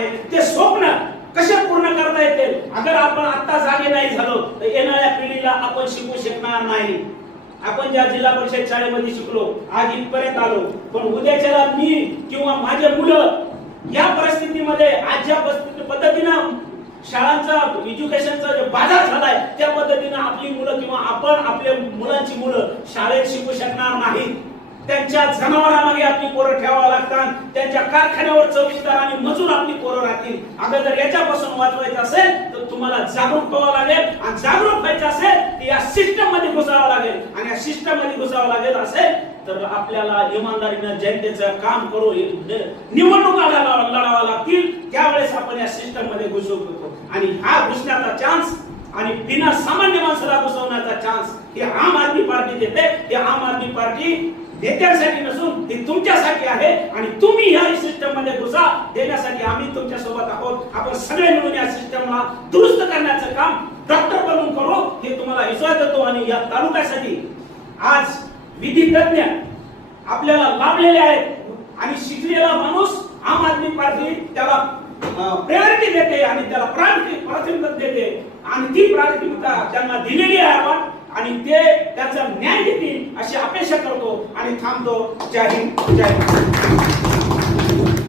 आहे. ते स्वप्न कसे पूर्ण करता येतील अगर आपण आता जागे नाही झालो तर येणाऱ्या पिढीला आपण शिकू शकणार नाही. आपण ज्या जिल्हा परिषद शाळेमध्ये शिकलो आज इथपर्यंत आलो. पण उद्याच्याला मी किंवा माझे मुलं या परिस्थितीमध्ये आज ज्या परिस्थिती पद्धतीनं शाळांचा एज्युकेशनचा जो बाजार झालाय त्या पद्धतीनं आपली मुलं किंवा आपण आपल्या मुलांची मुलं शाळेत शिकू शकणार नाही त्यांच्या जनावरांमागे आपली पोरं ठेवावं लागतात. त्यांच्या कारखान्यावर चौकीदार आणि मजूर आपली पोरं राहतील. अगं जर याच्यापासून वाचवायचं असेल तर तुम्हाला जागरूक व्हावं लागेल. आणि जागरूक व्हायचं असेल तर या सिस्टममध्ये घुसावं लागेल. आणि या सिस्टममध्ये घुसावं लागेल असेल तर आपल्याला इमानदारीनं जनतेचं काम करू निवडणुका लढावा लढावा लागतील. त्यावेळेस आपण या सिस्टममध्ये घुसू शकतो. आणि हा घुसण्याचा चान्स आणि बिना सामान्य माणसाला घुसवण्याचा चान्स हे आम आदमी पार्टी देते ते आम आदमी पार्टी नेत्यांसाठी नसून ते तुमच्यासाठी आहे आणि तुम्ही या सिस्टममध्ये घुसा. देण्यासाठी आम्ही तुमच्यासोबत आहोत. आपण सगळे मिळून या सिस्टमला दुरुस्त करण्याचं काम डॉक्टर बनून करू हे तुम्हाला विश्वास देतो. आणि या तालुक्यासाठी आज विधी तज्ञ आपल्याला लाभलेले आहेत. आणि शिकलेला माणूस आम आदमी पार्टी त्याला प्रायोरिटी देते आणि त्याला प्राथमिकता देते. आणि ती प्राथमिकता त्यांना दिलेली आहे आपण. आणि ते त्याचा न्याय देतील अशी अपेक्षा करतो आणि थांबतो. जय हिंद जय महाराष्ट्र.